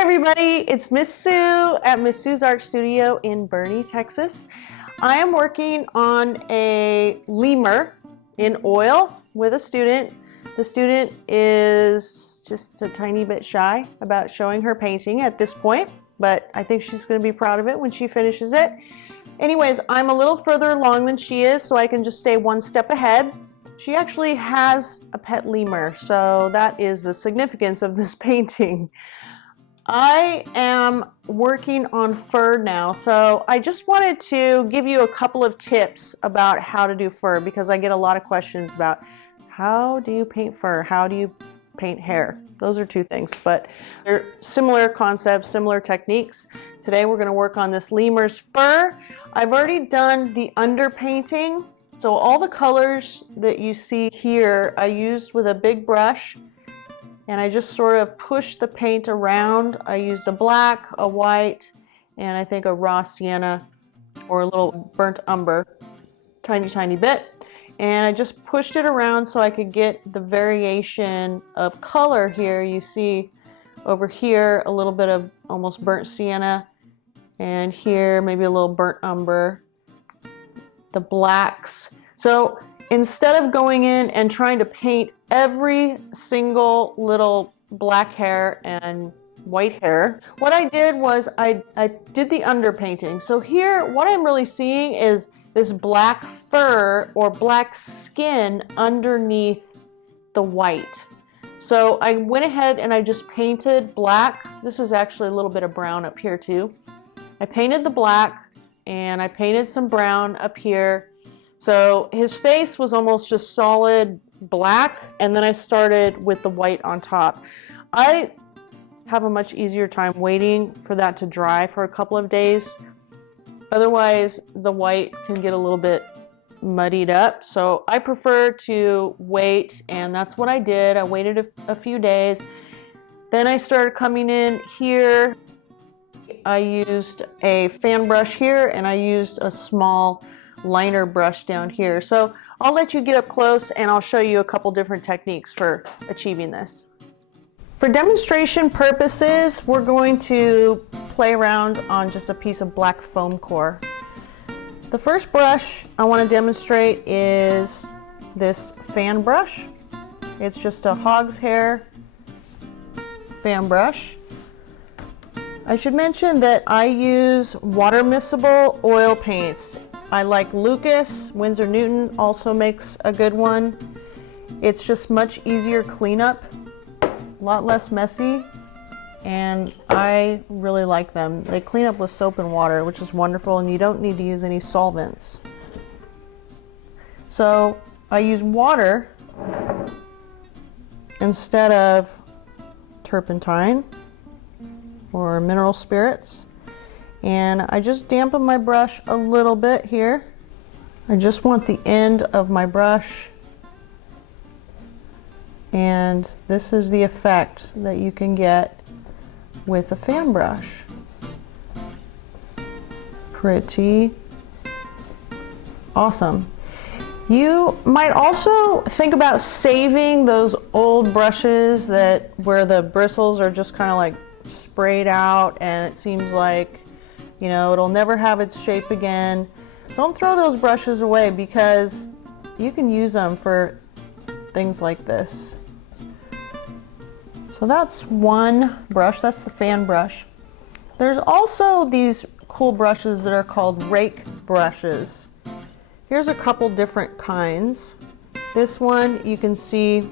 Hi everybody, it's Miss Sue at Miss Sue's Art Studio in Boerne, Texas. I am working on a lemur in oil with a student. The student is just a tiny bit shy about showing her painting at this point, but I think she's going to be proud of it when she finishes it. Anyways, I'm a little further along than she is, so I can just stay one step ahead. She actually has a pet lemur, so that is the significance of this painting. I am working on fur now, so I just wanted to give you a couple of tips about how to do fur, because I get a lot of questions about how do you paint fur, how do you paint hair. Those are two things, but they're similar concepts, similar techniques. Today we're going to work on this lemur's fur. I've already done the underpainting, so all the colors that you see here I used with a big brush, and I just sort of pushed the paint around. I used a black, a white, and I think a raw sienna or a little burnt umber, tiny bit. And I just pushed it around so I could get the variation of color here. You see over here a little bit of almost burnt sienna, and here maybe a little burnt umber, the blacks. So instead of going in and trying to paint every single little black hair and white hair, what I did was I did the underpainting. So here what I'm really seeing is this black fur or black skin underneath the white. So I went ahead and I just painted black. This is actually a little bit of brown up here too. I painted the black and I painted some brown up here. So his face was almost just solid black, and then I started with the white on top. I have a much easier time waiting for that to dry for a couple of days. Otherwise, the white can get a little bit muddied up. So I prefer to wait, and that's what I did. I waited a few days. Then I started coming in here. I used a fan brush here, and I used a small liner brush down here. So I'll let you get up close and I'll show you a couple different techniques for achieving this. For demonstration purposes, we're going to play around on just a piece of black foam core. The first brush I want to demonstrate is this fan brush. It's just a hog's hair fan brush. I should mention that I use water miscible oil paints. I like Lucas. Winsor Newton also makes a good one. It's just much easier cleanup, a lot less messy, and I really like them. They clean up with soap and water, which is wonderful, and you don't need to use any solvents. So I use water instead of turpentine or mineral spirits. And I just dampen my brush a little bit here. I just want the end of my brush, and this is the effect that you can get with a fan brush. Pretty awesome. You might also think about saving those old brushes where the bristles are just kind of like sprayed out and it seems like, you know, it'll never have its shape again. Don't throw those brushes away, because you can use them for things like this. So that's one brush, that's the fan brush. There's also these cool brushes that are called rake brushes. Here's a couple different kinds. This one you can see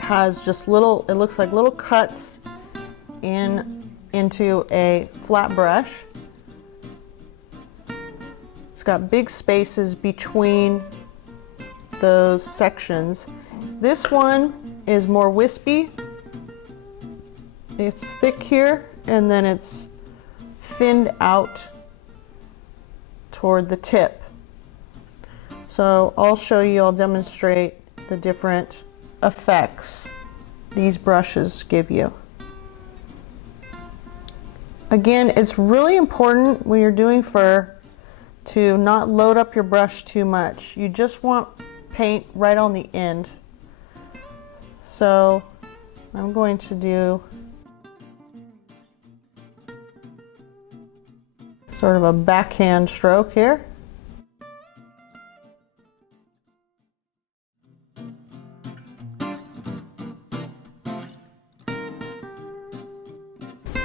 has just little, it looks like little cuts into a flat brush. It's got big spaces between those sections. This one is more wispy. It's thick here, and then it's thinned out toward the tip. So I'll show you, I'll demonstrate the different effects these brushes give you. Again, it's really important when you're doing fur to not load up your brush too much. You just want paint right on the end. So I'm going to do sort of a backhand stroke here.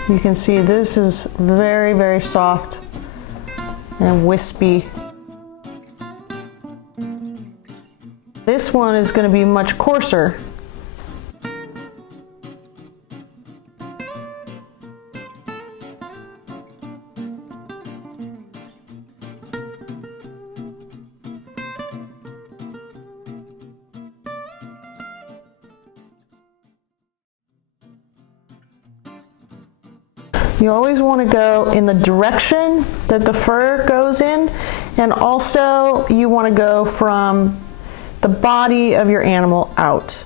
You can see this is very, very soft and wispy. This one is going to be much coarser. You always want to go in the direction that the fur goes in, and also you want to go from the body of your animal out.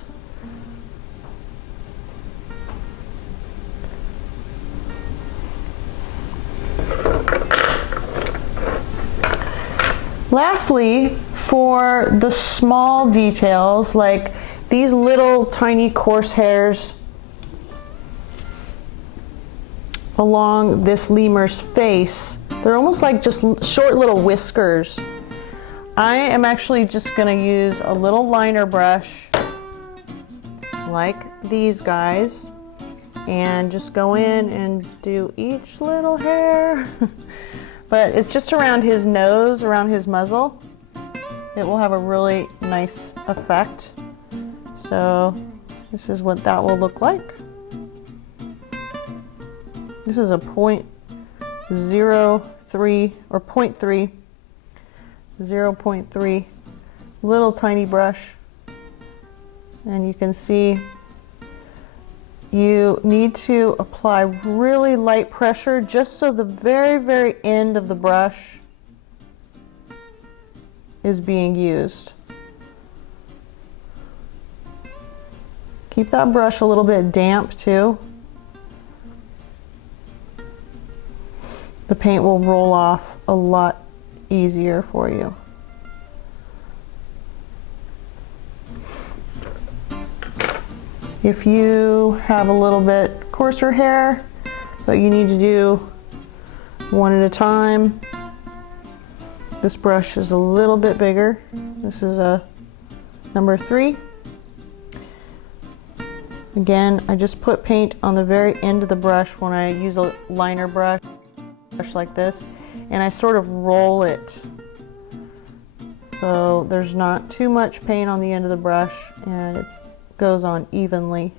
Lastly, for the small details like these little tiny coarse hairs along this lemur's face, they're almost like just short little whiskers. I am actually just going to use a little liner brush like these guys and just go in and do each little hair. But it's just around his nose, around his muzzle. It will have a really nice effect. So this is what that will look like. This is a 0.03 or 0.3 little tiny brush, and you can see you need to apply really light pressure just so the very, very end of the brush is being used. Keep that brush a little bit damp too. The paint will roll off a lot easier for you. If you have a little bit coarser hair, but you need to do one at a time, this brush is a little bit bigger. This is a number 3. Again, I just put paint on the very end of the brush when I use a liner brush like this, and I sort of roll it so there's not too much paint on the end of the brush and it goes on evenly.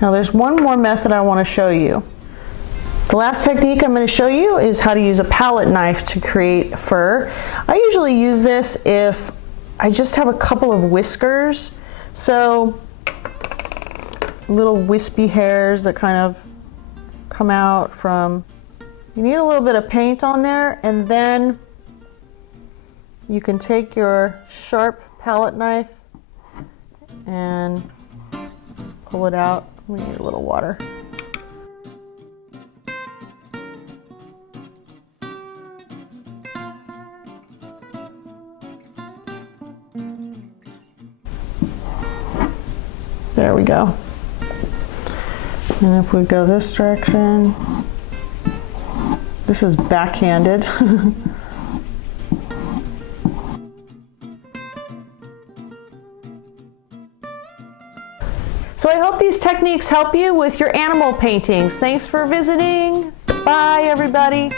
Now there's one more method I want to show you. The last technique I'm going to show you is how to use a palette knife to create fur. I usually use this if I just have a couple of whiskers. So little wispy hairs that kind of come out from, you need a little bit of paint on there, and then you can take your sharp palette knife and pull it out. We need a little water. There we go. And if we go this direction, this is backhanded. So I hope these techniques help you with your animal paintings. Thanks for visiting. Bye, everybody.